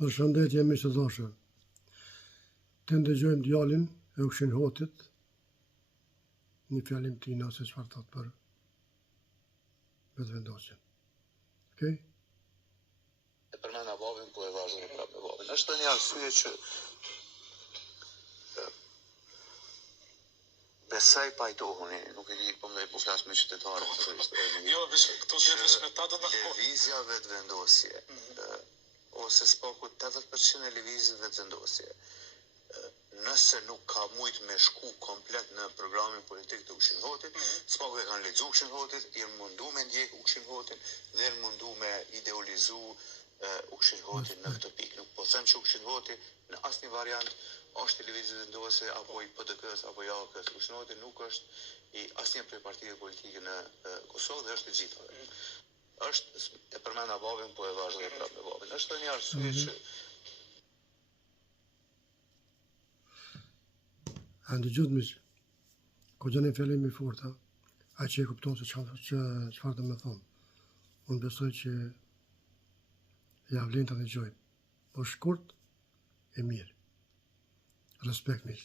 Përshëndetje miq të dashur. Të ndëgjojmë djalin e Ukshin Hotit, një fjalim tina se çfarë thot për vetëvendosjen. Okej? E përmenda babin, po e vazhdoj prapë me babin. Është një arsye që besoj pajtohuni, nuk e di, po më po flas me qytetarët. Jo, këtu vetë me ta do na lëvizja vetëvendosje. Ose s'paku 80% e lëvizjes vetëvendosje. Nëse nuk ka mujt me shku komplet në programin politik të Ukshin Hotit, s'paku e kanë lexuar Ukshin Hotit, janë mundu me ndjek Ukshin Hotin dhe janë mundu me idealizu Ukshin Hotin në këtë pikë. Nuk po them që Ukshin Hoti në asnjë variant është i lëvizjes vetëvendosje apo i PDK-s apo i AK-s. Ukshin Hoti nuk është i asnjë prej partive politike në Kosovë dhe është i gjithave. Është e përmenda babin, po e vazhdoj prapë me babin. Është një arsye që Ndëgjot miq, ko gjë një fjalim i forta, a që e kupton se çfarë të më thonë. Unë besoj që ja vlen të dëgjoj, po shkurt e mirë. Respekt miq.